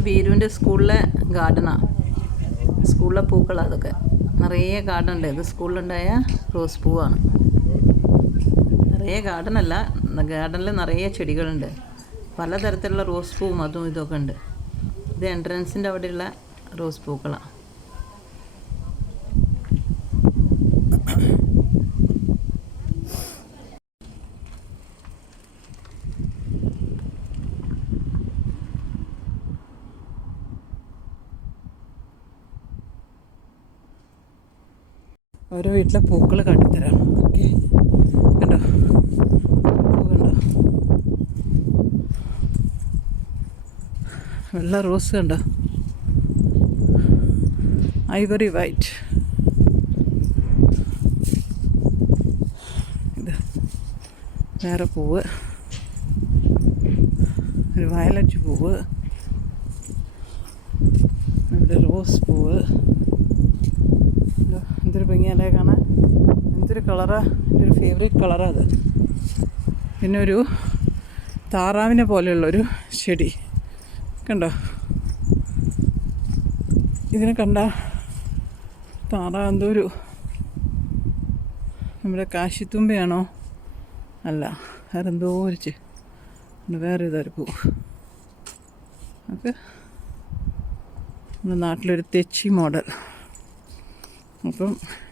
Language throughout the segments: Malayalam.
ഇത് വീരുവിൻ്റെ സ്കൂളിലെ ഗാർഡനാണ്. സ്കൂളിലെ പൂക്കളാണ് അതൊക്കെ. നിറയെ ഗാർഡൻ ഉണ്ട്. ഇത് സ്കൂളിലുണ്ടായ റോസ് പൂവാണ്. നിറയെ ഗാർഡനല്ല, ഗാർഡനിൽ നിറയെ ചെടികളുണ്ട്. പലതരത്തിലുള്ള റോസ് പൂവും അതും ഇതൊക്കെ ഉണ്ട്. ഇത് എൻട്രൻസിൻ്റെ അവിടെയുള്ള റോസ് പൂക്കളാണ്. ഓരോ വീട്ടിലെ പൂക്കൾ കാട്ടിത്തരാം. ഓക്കെ, കണ്ടോ പൂ കണ്ടോ? വെള്ള റോസ് കണ്ടോ? Ivory white. ഇത് വേറെ പൂവ്, ഒരു വയലറ്റ് പൂവ്, ഇവിടെ റോസ് പൂവ്. എന്തൊരു ഭംഗിയല്ലേ കാണാൻ, എന്തൊരു കളറാ. എൻ്റെ ഒരു ഫേവറേറ്റ് കളറാണ് അത്. പിന്നെ ഒരു താറാവിനെ പോലെയുള്ളൊരു ചെടി കണ്ടോ? ഇതിനെ കണ്ട താറാവ് എന്തോ ഒരു നമ്മുടെ കാശിത്തുമ്പയാണോ? അല്ല, വേറെന്തോ വേറെ ഇതൊരു പൂ. ഓക്കെ, നമ്മുടെ നാട്ടിലൊരു തെച്ചി മോഡൽ. അപ്പം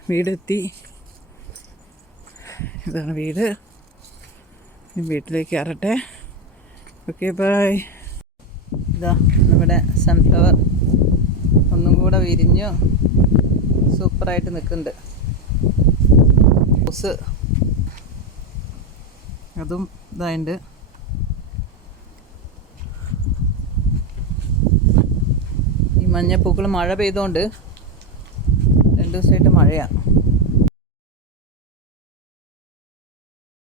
വീടെത്തി. ഇതാണ് വീട്. വീട്ടിലേക്ക് കയറട്ടെ. Okay, bye. ഇതാ നമ്മുടെ സൺഫ്ലവർ ഒന്നും കൂടെ വിരിഞ്ഞു സൂപ്പറായിട്ട് നിൽക്കുന്നുണ്ട്. റോസ് അതും ഇതായിട്ടുണ്ട്. ഈ മഞ്ഞപ്പൂക്കൾ മഴ പെയ്തുകൊണ്ട് 2 ദിവസമായിട്ട് മഴയാണ്.